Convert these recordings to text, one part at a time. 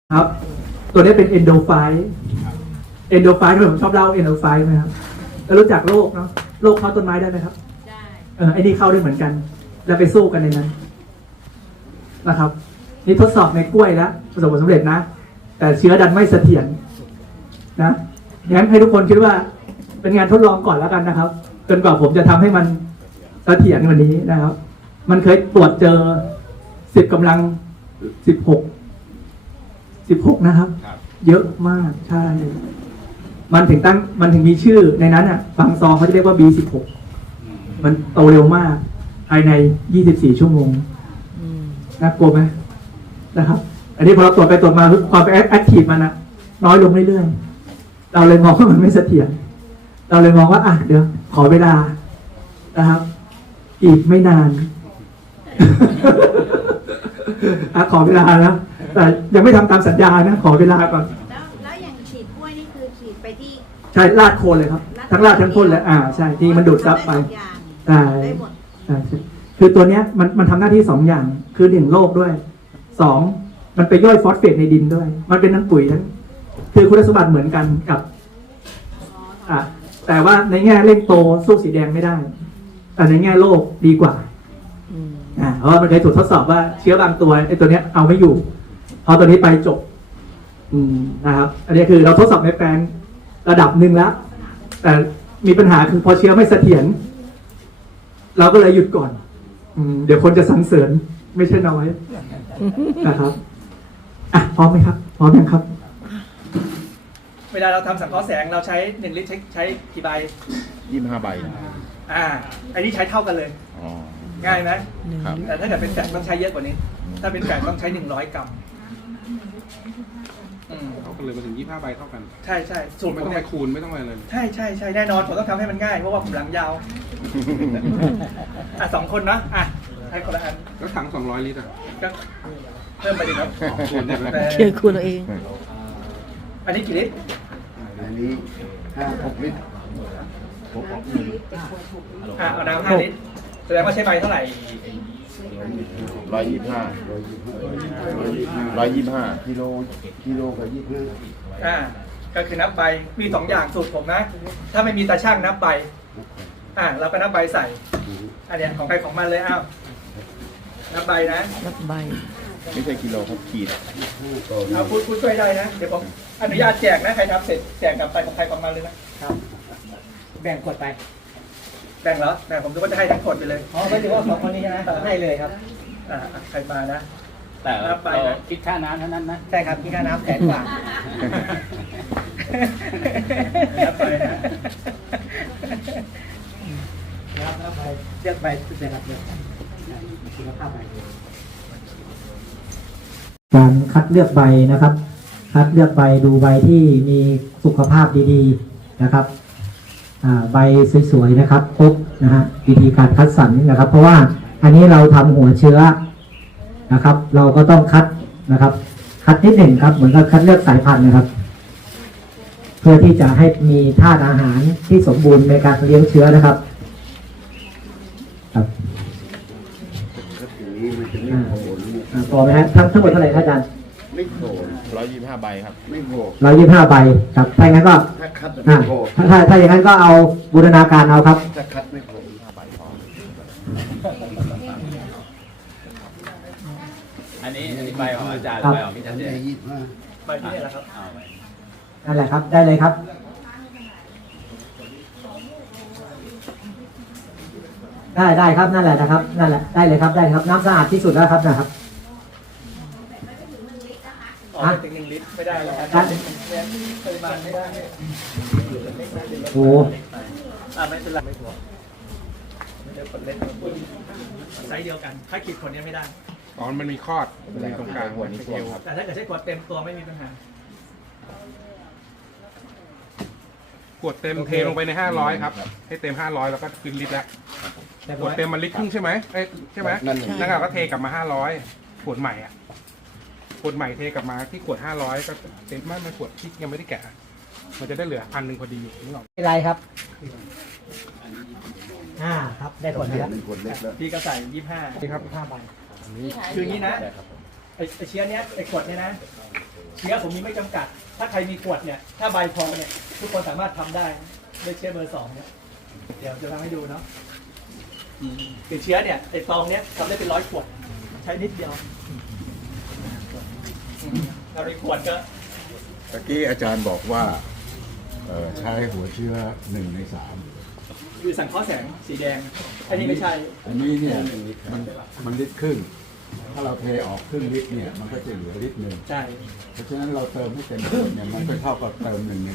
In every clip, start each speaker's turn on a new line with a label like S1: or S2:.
S1: ครับตัวนี้เป็นเอนโดไฟที่ผมชอบเล่าเอนโดไฟไหมครับแล้วรู้จักโรคเนาะโรคเข้าต้นไม้ได้ไหมครับได้ไอ้นี่เข้าได้เหมือนกัน แล้วไปสู้กันในนั้นนะครับนี่ทดสอบในกล้วยแล้วประสบผลสำเร็จนะแต่เชื้อดันไม่เสถียรนะงั้นให้ทุกคนคิดว่าเป็นงานทดลองก่อนแล้วกันนะครับจนกว่าผมจะทำให้มันเสถียรกว่านี้นะครับมันเคยตรวจเจอ10 กำลัง 16นะครับเยอะมากใช่มันถึงมีชื่อในนั้นอ่ะบางซองเขาจะเรียกว่า B16 มันโตเร็วมากภายใน24 ชั่วโมงน่ากลัวไหมนะครับอันนี้พอเราตรวจไปตรวจมาความแอคทีฟมันน้อยลงเรื่อยๆเราเลยมองว่ามันไม่เสถียรเราเลยมองว่าเดี๋ยวขอเวลานะครับอีกไม่นานขอเวลานะแต่ยังไม่ทำตามสัญญานะขอเวลาก่อน
S2: แล้วอย่างฉีดกล้วยนี่คือฉีดไปที่
S1: ใช่ลาดโคนเลยครับทั้งลาดทั้งพ่นเลยใช่ที่มันดูดซับไปใช่ใช่คือตัวเนี้ยมันทำหน้าที่2 อย่างคือ1โรคด้วย2มันไปย่อยฟอสเฟตในดินด้วยมันเป็นน้ำปุ๋ยทั้งคือคุณสมบัติเหมือนกันกับแต่ว่าในแง่เร่งโตสู้สีแดงไม่ได้แต่ในแง่โรคดีกว่าเพราะว่ามันเคยถูกทดสอบว่าเชื้อบางตัวไอ้ตัวเนี้ยเอาไม่อยู่พอตัวนี้ไปจบนะครับอันนี้คือเราทดสอบในแปลงระดับหนึ่งแล้วแต่มีปัญหาคือพอเชื้อไม่เสถียรเราก็เลยหยุดก่อนเดี๋ยวคนจะสรรเสริญไม่ใช่น้อยนะครับพร้อมไหมครับพร้อมยังครับเวลาเราทำสังเคราะห์แสงเราใช้1 ลิตรใช้กี่ใบ
S3: 25 ใบ
S1: อันนี้ใช้เท่ากันเลยง่ายไหมแต่ถ้าเกิดเป็นแฝดต้องใช้เยอะกว่านี้ถ้าเป็นแฝดต้องใช้100 กรัม
S4: เขาก็เลยมาถึง25 ใบเท่ากัน
S1: ใช่ใช่
S4: สูตรไม่ต้องไปคูณไม่ต้องอะไรเลย
S1: ใช่แน่นอนผมต้องทำให้มันง่ายเพราะว่าผมหลังยาว2 คนนะให้คนละอัน
S4: แล้วถัง200 ลิตร
S1: ก็เพิ่มไปดิครับ
S2: เชื่อคุณเราเอง
S1: อันนี้กี่ลิตร
S3: อันนี้6 ลิตร
S1: เอาน้ำ5 ลิตรแสดงว่าใช้ใบเท่าไหร่
S3: 125กิโลกับ25
S1: ก็คือนับใบมี2 อย่างสูตรผมนะถ้าไม่มีตาช่างนับใบเราก็นับใบใส่อันนี้ของใครของมันเลยนับใบนะ
S2: นับใบ
S3: ไม่ใช่กิโลครับขีด
S1: เอาพูดช่วยได้นะเดี๋ยวผมอนุญาตแจกนะใครทำเสร็จแจกกลับไปของใครของมันเลยนะครับแบ่งกดไปแบ่งเหรอแต่ผมคิดว่าจะให้ทั้งกดไปเลยไม่ถือว่า2 คนนี้นะให้เลยครับใครมานะ
S5: แต่คิดค่าน้ำเท่านั้นนะ
S1: ใช่ครับคิดค่าน้ำ100,000 กว่านับไปนะนับไปเลือกไปเสร็จแล้วเลือกคุณภาพไปการคัดเลือกใบนะครับคัดเลือกใบดูใบที่มีสุขภาพดีๆนะครับใบสวยๆนะครับครบนะฮะวิธีการคัดสรรนะครับเพราะว่าอันนี้เราทำหัวเชื้อนะครับเราก็ต้องคัดนะครับคัดนิดหนึ่งครับเหมือนกับคัดเลือกสายพันธุ์นะครับเพื่อที่จะให้มีธาตุอาหารที่สมบูรณ์ในการเลี้ยงเชื้อนะครับครับพอไหมฮะทั้งหมดเท่าไหร่อาจารย์
S3: ไม่โผล่125 ใบครับไม่โผล่
S1: 125 ใบครับถ้าอย่างนั้นก็
S3: ถ้าคัด
S1: ถ้าอย่างนั้นก็เอาบูรณาการเอาครับ
S3: ถ้าคัดไม่โผล่5 ใบพอ
S5: อันนี้ใบของอาจารย์ใบของพี่ชัดเจน
S1: ใบที่ไหนล่ะครับนั่นแหละครับได้เลยครับได้ครับนั่นแหละนะครับนั่นแหละได้เลยครับได้ครับน้ำสะอาดที่สุดแล้วครับนะครับถึง1 ลิตรไม่ได้แล้วปริมาณไม่ได้โอ้ไม่เป็นไรไม่ถูกไม่ได้ผลเล็กไซส์เดียวกันถ้าขีดคนนี้ไม่ได้
S4: มันมีคอดตรงกลางหัวนี้
S1: แต่ถ้าเกิดใช้ขวดเต็มตัวไม่มีปัญหา
S4: ขวดเต็มเทลงไปใน500ครับให้เต็ม500แล้วก็ขึ้นลิตรแล้วขวดเต็มมันลิตรครึ่งใช่ไหมใช่ไหมแล้วก็เทกลับมา500ขวดใหม่ขวดใหม่เทกลับมาที่ขวด500ก็เต็มมันขวดที่ยังไม่ได้แกะมันจะได้เหลือ1,000พอดีนี่หรอ
S1: ไม่ไรครับครับได้ขวดแล้วพี่ก็ใส่25
S4: นี่ครับ
S1: 25 ใบคืออย่างนี้นะไอเชื้อเนี้ยไอขวดเนี้ยนะเชื้อผมมีไม่จำกัด ถ้าใครมีขวดเนี่ย ถ้าใบพอเนี่ย ทุกคนสามารถทำได้ด้วยเชื้อเบอร์ 2เนี่ย เดี๋ยวจะทำให้ดูเนาะคือเชื้อเนี่ยไอ้ซองเนี้ยทำได้เป็น100 ขวด ใช้นิดเดียวถ้าเป็นขวดก็
S6: ตะกี้อาจารย์บอกว่าใช้หัวเชื้อ1 ใน 3
S1: คือสังเคราะห์แสงสีแดง อันนี้ไม่ใช่
S6: อันนี้เนี่ยมันลิตรครึ่ง ถ้าเราเทออกครึ่งลิตรเนี่ยมันก็จะเหลือลิตรหนึ่ง
S1: ใช่
S6: เพราะฉะนั้นเราเติมให้เต็มขวดเนี่ยมันก็เท่ากับเติม1 ใน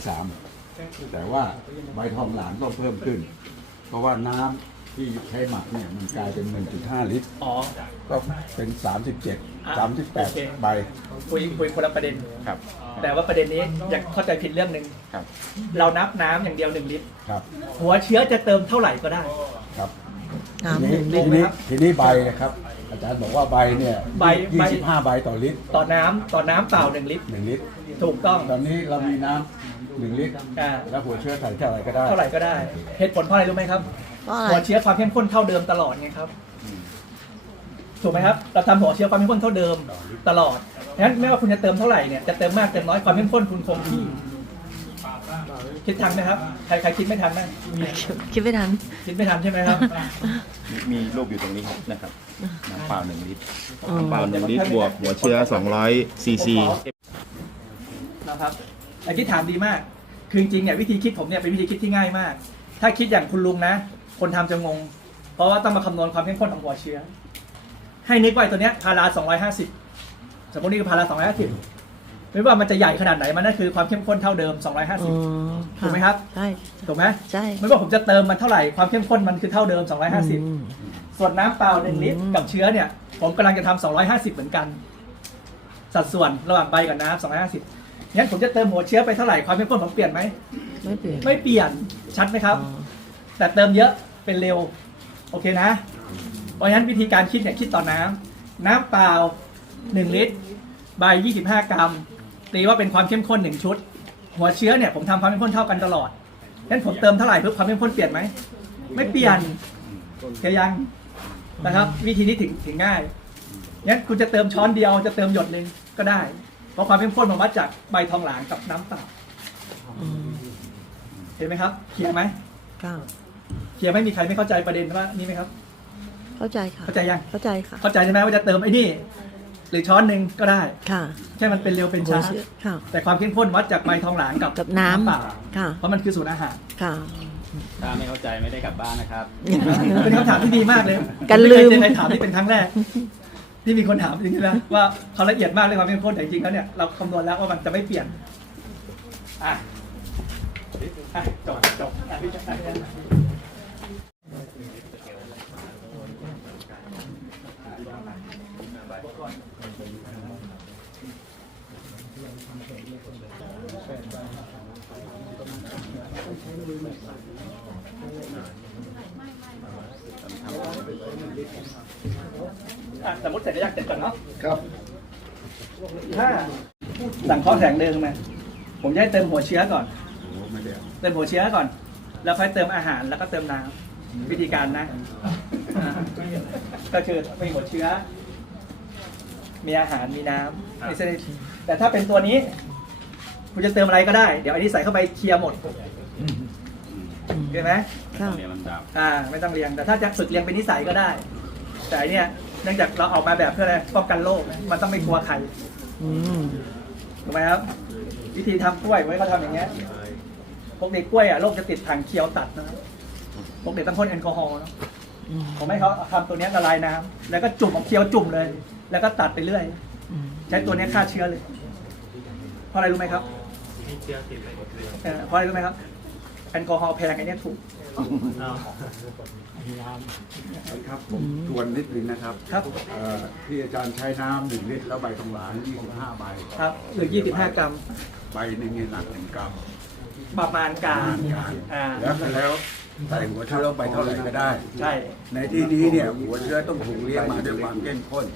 S6: 3 แต่ว่าใบทองหลางต้องเพิ่มขึ้น เพราะว่าน้ำที่ใช้หมักเนี่ยมันกลายเป็น 1.5 ลิตร
S1: อ๋อ
S6: ก็เป็น 37 38 ใบ
S1: คุยคนละประเด็น
S3: ครับ
S1: แต่ว่าประเด็นนี้อยากเข้าใจผิดเรื่องหนึ่ง
S3: ครับ
S1: เรานับน้ำอย่างเดียว1 ลิตร
S6: ครับ
S1: หัวเชื้อจะเติมเท่าไหร่ก็ได้
S6: ครับ
S2: น้ำหนึ่งลิ
S6: ที
S2: ตร
S6: นี้ทีนี้ใบนะครับ อาจารย์บอกว่าใบเนี่ย
S1: ใบ
S6: 25 ใบต่อลิตร
S1: ต่อน้ำเปล่า1 ลิตร
S6: 1 ลิตร
S1: ถูกต้อง
S6: ตอนนี้เรามีน้ำ1 ลิตร
S1: อ่า
S6: แล้วหัวเชื้อใส่เท่าไหร่ก็ได้
S1: เท่าไหร่ก็ได้ เหตุผลเพราะอะไรรู้ไหมครับ
S2: เพราะอะไร
S1: หัวเชื้อความเข้มข้นเท่าเดิมตลอดไงครับ ถูกไหมครับ เราทำหัวเชื้อความเข้มข้นเท่าเดิมตลอดงั้นไม่ว่าคุณจะเติมเท่าไหร่เนี่ย จะเติมมากเติมน้อยความเข้มข้นคุณคงที่ คิดทันไหมครับ ใครคิดไม่ทันไหม
S2: คิดไม่ทัน
S1: คิดไม่ทันใช่ไหมครับ
S3: มีรูปอยู่ตรงนี้ครับนะครับ น้ำเปล่า1 ลิตร
S2: อ๋อ
S3: น้ำเปล่า1 ลิตรบวกหัวเชื้อ200 ซีซี
S1: นะครับไอ้ที่ถามดีมาก คือจริงๆเนี่ยวิธีคิดผมเนี่ยเป็นวิธีคิดที่ง่ายมาก ถ้าคิดอย่างคุณลุงนะ คนทำจะงง เพราะว่าต้องมาคำนวณความเข้มข้นของหัวเชื้อ ให้นึกไว้ตัวเนี้ยพารา250สมมตินี่คือพารา250ไม่ว่ามันจะใหญ่ขนาดไหนมันนั่นคือความเข้มข้นเท่าเดิม
S2: อ๋อ
S1: 250 ถูกไหมครับ
S2: ใช่
S1: ถูกไหม
S2: ใช่
S1: ไม่ว่าผมจะเติมมันเท่าไหร่ความเข้มข้นมันคือเท่าเดิม
S2: อืม
S1: 250 ส่วนน้ำเปล่า1 ลิตรกับเชื้อเนี่ยผมกำลังจะทำ250เหมือนกัน สัดส่วนระหว่างใบกับน้ำ250งั้นผมจะเติมหัวเชื้อไปเท่าไหร่ความเข้มข้นผมเปลี่ยนไหม
S2: ไม่เปลี่ยน
S1: ไม่เปลี่ยนชัดไหมครับ
S2: อ๋อ
S1: แต่เติมเยอะเป็นเร็วโอเคนะ เพราะฉะนั้นวิธีการคิดเนี่ยคิดต่อน้ำเปล่า1 ลิตรใบ25 กรัมตีว่าเป็นความเข้มข้น1 ชุด หัวเชื้อเนี่ยผมทำความเข้มข้นเท่ากันตลอดงั้นผมเติมเท่าไหร่เพื่อความเข้มข้นเปลี่ยนไหมไม่เปลี่ยนแค่ยังนะครับวิธีนี้ถึงง่ายงั้นคุณจะเติมช้อนเดียวจะเติมหยดหนึ่งก็ได้ เพราะความเข้มข้นมันวัดจากใบทองหลางกับน้ำเปล่า
S2: อืม
S1: เห็นไหมครับเคลียร์ไหม
S2: ค่ะ
S1: เคลียร์ไม่มีใครไม่เข้าใจประเด็นว่านี่ไหมครับ
S2: เข้าใจค่ะ
S1: เข้าใจยัง
S2: เข้าใจค่ะ
S1: เข้าใจใช่ไหมว่าจะเติมไอ้นี่หรือช้อนหนึ่งก็ได้
S2: ค่ะ
S1: แค่มันเป็นเร็วเป็น
S2: หัว
S1: ช้า
S2: เชื้อค่ะ
S1: แต่ความเข้มข้นวัดจากใบทองหลางกับ
S2: กับน้
S1: เปล่า
S2: ำค่ะ
S1: เพราะมันคือสูตรอาหาร
S2: ค่ะ
S5: ถ้าไม่เข้าใจไม่ได้กลับบ้านนะครับ
S1: เป็นคำถามที่ดีมากเลย
S2: กัน
S1: ไม่
S2: ลื
S1: เคย
S2: ม
S1: เจอใครถามที่เป็นครั้งแรก ที่มีคนถามจริงๆนะว่าเขาละเอียดมากเรื่องความเข้มข้นแต่จริงๆแล้วเนี่ยเราคำนวณแล้วว่ามันจะไม่เปลี่ยนอ่ะจบอ่ะพี่จะไปแล้วสมมติเสร็จแล้วอยากเสร็จก่อนเนาะ
S6: ครับ
S1: ถ้าสั่งข้อแสงเดิมมาผมจะให้เติมหัวเชื้อก่อน
S6: ไม่ได้
S1: เติมหัวเชื้อก่อน แล้วค่อยเติมอาหารแล้วก็เติมน้ำวิธีการนะก็คือมีหัวเชื้อ มีอาหารมีน้ำมีเส้นแต่ถ้าเป็นตัวนี้คุณจะเติมอะไรก็ได้ เดี๋ยวอันนี้ใส่เข้าไปเคลียร์หมดเห็นไหม
S2: ค่ะ
S5: เนี่ยมันดับ
S1: ไม่ต้องเรียงแต่ถ้าจะฝึกเรียงเป็นนิสัยก็ได้ แต่อันเนี่ยเนื่องจากเราออกมาแบบเพื่ออะไรป้องกันโรคนะมันต้องไม่กลัวใคร
S2: อืม
S1: ถูกไหมครับ วิธีทำกล้วยไว้เขาทำอย่างเงี้ยพวกเด็กกล้วยอ่ะโรคจะติดถังเคียวตัดนะครับพวกเด็กต้องพ่นแอลกอฮอล์เนอะ
S2: อืม
S1: ผมให้เขาทำตัวเนี้ยละลายน้ำแล้วก็จุ่มเอาเคียวจุ่มเลย แล้วก็ตัดไปเรื่อย
S2: อืม
S1: ใช้ตัวเนี้ยฆ่าเชื้อเลย เพราะอะไรรู้ไหมครับเพราะอะไรรู้ไหมครับแอลกอฮอล์แพงไอ้เนี้ยถูก
S6: ครับผมทวนนิดนึงนะครับ
S1: ครับ
S6: ที่อาจารย์ใช้น้ำ1 ลิตรแล้วใบทองหลาง25 ใบ
S1: ครับหรือ25 กรัม
S6: ใบหนึ่งเนี่ยหนัก1 กรัม
S1: ประมาณการ
S6: แล้วใส่หัวเชื้อไปเท่าไหร่ก็ได้
S1: ใช่
S6: ในที่นี้เนี่ยหัวเชื้อต้องถูกเลี้ยงมาด้วยความเข้มข้น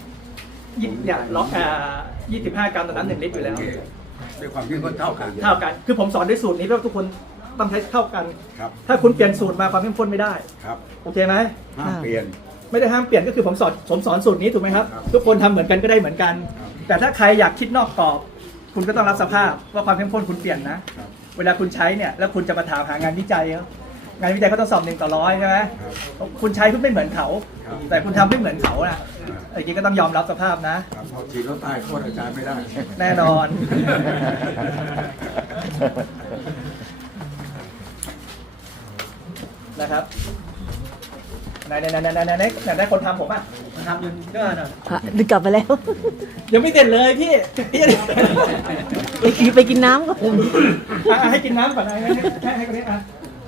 S1: 25 กรัมต่อน้ำ1 ลิตรอยู่แล้ว
S6: ด้วยความเข้มข้นเท่ากัน
S1: เท่ากัน คือผมสอนด้วยสูตรนี้เพื่อทุกคนต้องใช้เท่ากัน
S6: ครับ
S1: ถ้าคุณเปลี่ยนสูตรมาความเข้มข้นไม่ได้
S6: ครับ
S1: โอเคไหม
S6: ห้ามเปลี่ยน
S1: ไม่ได้ห้ามเปลี่ยนก็คือผมสอนสูตรนี้ถูกไหมครับ
S6: ครับ
S1: ทุกคนทำเหมือนกันก็ได้เหมือนกัน
S6: ครับ
S1: แต่ถ้าใครอยากคิดนอกกรอบคุณก็ต้องรับสภาพว่าความเข้มข้นคุณเปลี่ยนนะ เวลาคุณใช้เนี่ยแล้วคุณจะมาถามหางานวิจัยเขางานวิจัยเขาต้องสอบ1/100ใช่ไหมคุณใช้คุณไม่เหมือนเขา แต่คุณทำไม่เหมือนเขานะไอ้กี้ก็ต้องยอมรับสภาพนะ
S6: พอฉีดแล้วตายโทษอาจารย์ไม่ได้
S1: แน่นอน นะครับไหนได้คนทำผมอ่ะคนทำยืนก็หน่อย
S2: ค่ะดึงกลับไปแล้ว
S1: ยังไม่เสร็จเลยพี่
S2: ไปกินน้ำก่อน
S1: ให้กินน้ำก่อนนะให้คนนี้อ่ะ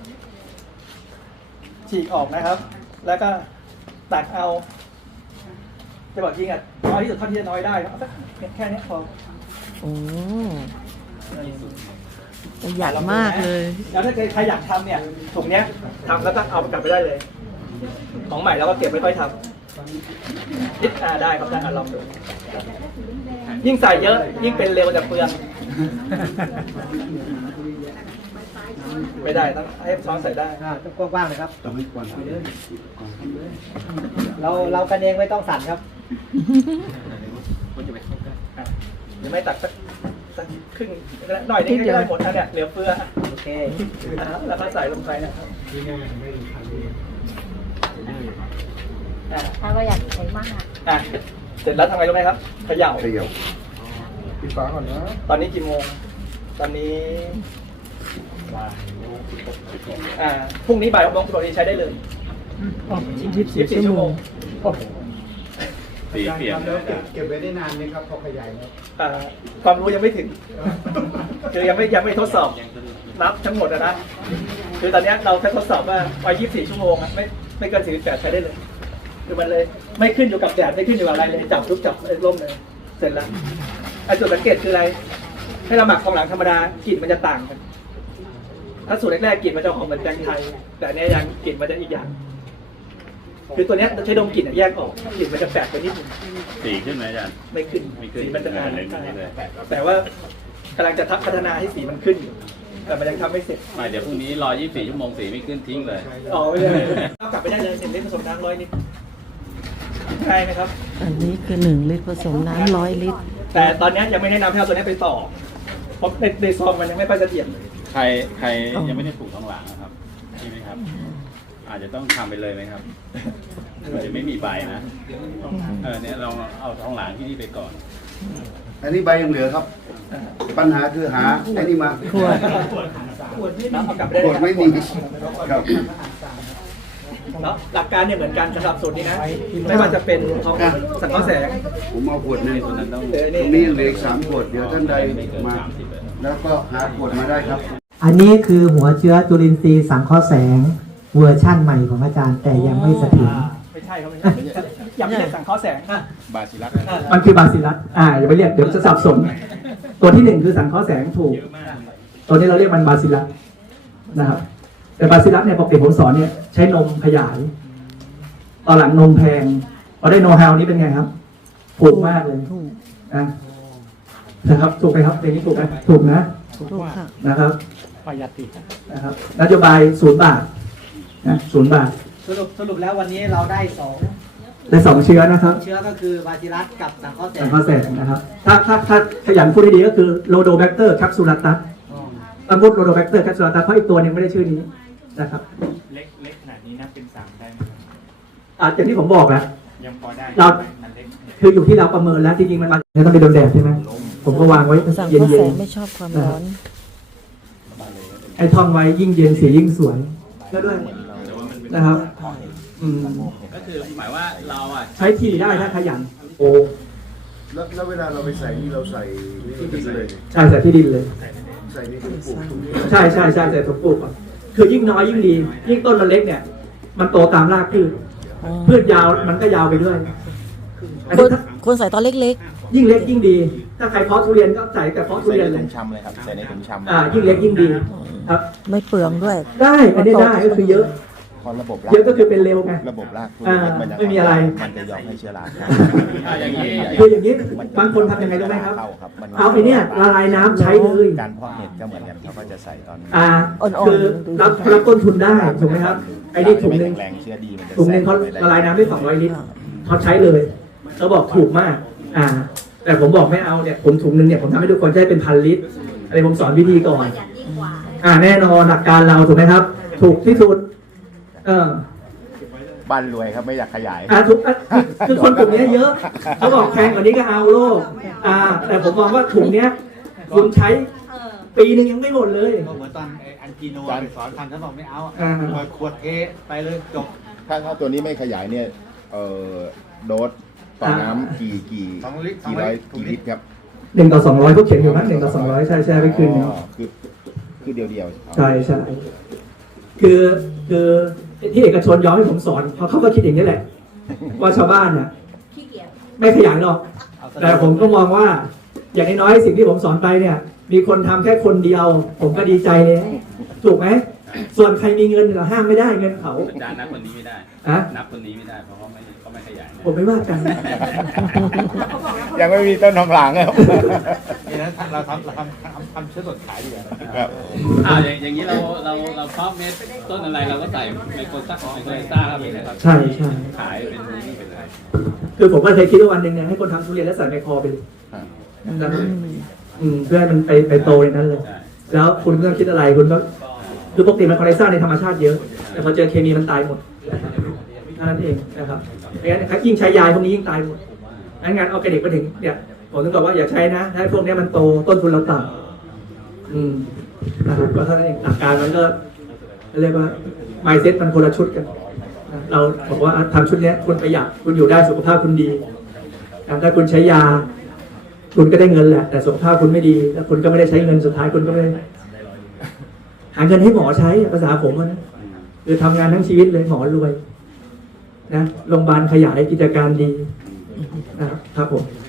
S1: ฉีกออกนะครับ แล้วก็ตักเอา จะบอกจริงอ่ะน้อยที่สุดเท่าที่จะน้อยได้เอาสักแค่นี้พอ
S2: โอ้ประหยัดมากเลย
S1: แล้วถ้าใครอยากทำเนี่ยถุงเนี้ยทำแล้วก็เอากลับไปได้เลย ของใหม่เราก็เก็บไม่ค่อยทำนิดได้ครับได้ลองดูยิ่งใส่เยอะ ยิ่งเป็นเร็วแต่เปลือง ไม่ได้ต้องให้ช้อนใส่ได้กว้างๆเลยครับ
S6: ต้องให้กวน
S1: เรากันเองไม่ต้องสั่นครับหรือไม่ตักสักครึ่งหน่อยนึงก็ได้หมดนะเนี่ยเหลือเฟือโอเคแล้วก็ใส่ลงไปนะครับ
S7: ถ้าว่าอยากใช้มาก
S1: เสร็จแล้วทำไงรู้ไหมครับเขย่า
S6: เขย่า
S4: ปิดฝาก่อนนะ
S1: ตอนนี้กี่โมงตอนนี้พรุ่งนี้บ่าย6 โมงปกติใช้ได้เลย24 ชั่วโมง
S5: สีเปลี่ยน
S6: เก็บไว้ได้นานไหมครับพอขยายแล้ว
S1: ความรู้ยังไม่ถึง คือยังไม่ทดสอบนับทั้งหมดนะคือตอนนี้เราแค่ทดสอบว่าไป24 ชั่วโมงไม่เกิน48ใช้ได้เลยคือมันเลยไม่ขึ้นอยู่กับแดดไม่ขึ้นอยู่กับอะไรเลยจับทุกจับร่มเลยเสร็จแล้วไอ้จุดสังเกตคืออะไรให้เราหมักทองหลังธรรมดากลิ่นมันจะต่างกันถ้าสูตรแรกๆกลิ่นมันจะหอมเหมือนแตงไทยแต่อันนี้ยังกลิ่นมันจะอีกอย่าง คือตัวเนี้ยใช้ดมกลิ่นแยกออกกลิ่นมันจะแปลกไปนิดนึง
S5: สีขึ้นไหมอาจารย์
S1: ไม่ขึ้น
S5: ไม่ขึ้น
S1: สีมันจะอ่าน
S5: เลยไม่เลย
S1: แต่ว่ากำลังจะพัฒนาให้สีมันขึ้นอยู่แต่มันยังทำไม่เสร็จ
S5: ไม่เดี๋ยวพรุ่งนี้รอ24 ชั่วโมงสีไม่ขึ้นทิ้งเลย
S1: อ๋อไม่เลยเอากลับไปได้เลย1 ลิตรผสมน้ำ100 ลิตรใช่ไหมครับ
S2: อันนี้คือ1 ลิตรผสมน้ำ100 ลิตร
S1: แต่ตอนนี้ยังไม่แนะนำให้เอาตัวนี้ไปต่อเพราะในซองมันยังไม่ค่อยเสถียร
S5: ใครยังไม่ได้ปลูกท้องหลังนะครับใช่ไหมครับ อาจจะต้องทำไปเลยไหมครับมันจะไม่มีใบนะเนี่ยเราเอาท้องหลังที่นี่ไปก่อน
S6: อันนี้ใบยังเหลือครับ ปัญหาคือหาไอ้นี่มา
S2: ขวด
S1: น้ำเอากลับไปได้
S6: ขวดไม่มีครับ
S1: แล้วหลักการเนี่ยเหมือนกันสำหรับสูตรนี้นะ ไม่ว่าจะเป็นทองสังเคราะห์แสง
S6: ผมเอาขวดหนึง
S5: คนนั้นต้อง
S1: หรือ
S6: ตรงนี้เหลืออีก3 ขวด เดี๋ยวท่านใดมา แล้วก็หาขวดมาได้ครับ
S8: อันนี้คือหัวเชื้อจุลินทรีย์สังเคราะห์แสงเวอร์ชั่นใหม่ของอาจารย์แต่ยังไม่เสถียร
S1: ไม่ใช่ครับไม่ใช่ยังไม่ได้สังเคราะห์แสง
S5: บาซิลัส
S1: มันคือบาซิลัสอย่าไปเรียกเดี๋ยวจะสับสน ตัวที่ 1 คือสังเคราะห์แสงถูก ตัวนี้เราเรียกมันบาซิลัสนะครับ แต่บาซิลัสเนี่ยปกติผมสอนเนี่ยใช้นมขยาย ตอนหลังนมแพงพอได้โน้ตฮาวนี้เป็นไงครับ ถูกมากเลย
S2: ถูก
S1: นะครับถูกไหมครับอย่างนี้ถูกไหมถูกนะ
S2: ถูกค่ะ
S1: นะครับประหยัดดีนะครับนโยบาย0 บาทนะ0 บาท
S8: สรุปแล้ววันนี้เราได้
S1: ได้2 เชื้อนะครับ
S8: 2 เชื้อก็คือบาซิลัสกับสังเคราะห์แส
S1: สัง
S8: ง
S1: เคราะห์แสงนะครับ ถ้าขยันพูดได้ดีก็คือโลโดแบคเตอร์แคปซูลัตัสต้องพูดโลโดแบคเตอร์แคปซูลัตัสเพราะอีกตัวหนึงไม่ได้ชื่อนี้นะครับ
S9: เล็กขนาดนี้นับเป็น3ได้ไหมครับ
S1: อย่างที่ผมบอกแล้ว
S9: ยังพอได้
S1: เรา
S9: มันเล็ก
S1: คืออยู่ที่เราประเมินแล้วจริงๆมันต้องไปโดนแดดใช่ไหมผมก็วางไว้
S2: สังเค
S1: เย็
S2: ราะห์แส
S1: น
S2: งไม่ชอบความร้อน
S1: ๆไอ้ท่องไว้ยิ่งเย็นสียิ่งสวยก็ด้วยนะครับ
S5: ก็คือหมายว่าเราอ่ะ
S1: ใช้ทีได้ถ้าขยัน
S6: โอ้แล้วเวลาเราไปใส่นี่เราใส่นี่ดินเลย
S1: ใช่ใส่ที่ดินเลย
S6: ใส่ในถุงปลูกถุงนี้
S1: ใช่ใส่ถุงปลูกก่อนคือยิ่งน้อยยิ่งดี ยิ่งต้นมันเล็กเนี่ย มันโตตามรากพืชพืชยาวมันก็ยาวไปด้วยอัน
S2: ค
S1: นี้
S2: นคนใส่ตอนเล็ก
S1: ยิ่งเล็กยิ่งดี ถ้าใครเพาะทุเรียนก็ใส่แต่เพาะทุเรียนเลย
S3: ชำเลยครับใส่ในถุงชำ
S1: ยิ่งเล็กยิ่งดีครับ
S2: ๆ ไม่เปลืองด้วย
S1: ได้อันนี้ได้ก็คือเยอะ
S3: พอระบบราก
S1: เยอะก็คือเป็นเร็วไง
S3: ระบบรากพืช
S1: ไม่มีอะไร
S3: มันจะยอมให้เชื้อรา
S5: อย่างนี้
S1: คืออย่างนี้บางคนทำยังไงรู้ไหมครับ เอาไอ้เนี่ยละลายน้ำใช้เลย
S3: การเพาะเห็ดก็เหมือนกันเขาก็จะใส่ตอน
S2: อ่อนๆ
S1: คือรับต้นทุนได้ถูกไหมครับไอ้นี่ถุงหนึ่ง
S3: แรงเชื้อดีมันจะ
S1: ถุงหนึ่งเขาละลายน้ำได้200 ลิตรเขาใช้เลยเขาบอกถูกมากแต่ผมบอกไม่เอาเนี่ยผมถุงนึงเนี่ยผมทำให้ทุกคนได้เป็น1,000 ลิตรอะไรผมสอนวิธีก่อน แน่นอนหลักการเราถูกไหมครับ ถูกที่สุด
S3: บ้านรวยครับไม่อยากขยาย
S1: ถูกคือคนกลุ่มนี้เยอะเขาบอกแพงกว่านี้ก็เอาโลกแต่ผมมองว่าถุงเนี้ยคุณใช้ปีหนึ่งยังไม่หมดเลย
S9: ก็เหมือนตอนอันจีโนไปสอนทำฉันบอกไม่เอา ขวดเทไปเลยจบ
S3: ถ้าตัวนี้ไม่ขยายเนี่ยโดสต่อน้ำกี่
S9: 2 ลิตร
S3: กี่ร้อยกี่ลิตรครับ
S1: 1 ต่อ 200เขาเขียนอยู่นะ1 ต่อ 200ใช่ไปคืนนึง
S3: คือเดียว
S1: ใช่คือที่เอกชนยอมให้ผมสอนเพราะเขาก็คิดอย่างนี้แหละ ว่าชาวบ้านน่ะไม่ขยันหรอก แต่ผมก็มองว่า อย่างน้อยๆสิ่งที่ผมสอนไปเนี่ย มีคนทำแค่คนเดียว ผมก็ดีใจเลยถูกไหมส่วนใครมีเงินเราห้ามไม่ได้เงินเขา
S5: อาจารย์นับคนนี้ไม่ได้ นับคนนี้ไม่ได้เพราะเขาไม่ขยาย
S1: ผมไม่ว่ากัน
S3: ยังไม่มีต้นทองหลางครับ
S9: นี่นะเราทำเชื้อสดขายดีกว่า
S3: ครับ
S5: อย่างนี้เราเพาะเม็ดต้นอะไรเราก็ใส่ไมโครซ่าเข้าไปนะครับ
S1: ใช่
S5: ขายเป็นนี่เป็นอะไร
S1: คือผมก็เคยคิดว่าวันหนึ่งเนี่ยให้คนทำทุเรียนแล้วใส่ไมโครไปเลยนะครับเพื่อให้มันไปโตในนั้นเลย แล้วคุณไม่ต้องคิดอะไรคุณก็คือปกติมันคอนเนคชั่นในธรรมชาติเยอะ แต่พอเจอเคมีมันตายหมดเท่านั้นเองนะครับเพราะฉะนั้นยิ่งใช้ยาพวกนี้ยิ่งตายหมดงั้นงานออร์แกนิกมาถึงเนี่ยผมต้องบอกว่าอย่าใช้นะถ้าพวกนี้มันโตต้นทุนเราต่ำนะครับก็เท่านั้นเองหลักการมันก็เรียกว่า mindset มันคนละชุดกันนะเราบอกว่าทำชุดนี้คุณประหยัดคุณอยู่ได้สุขภาพคุณดีถ้าคุณใช้ยาคุณก็ได้เงินแหละแต่สุขภาพคุณไม่ดีแล้วคุณก็ไม่ได้ใช้เงินสุดท้ายคุณก็ไม่ได้หาเงินให้หมอใช้ภาษาผมนะคือทำงานทั้งชีวิตเลยหมอรวยนะโรงพยาบาลขยายกิจการดีนะครับผม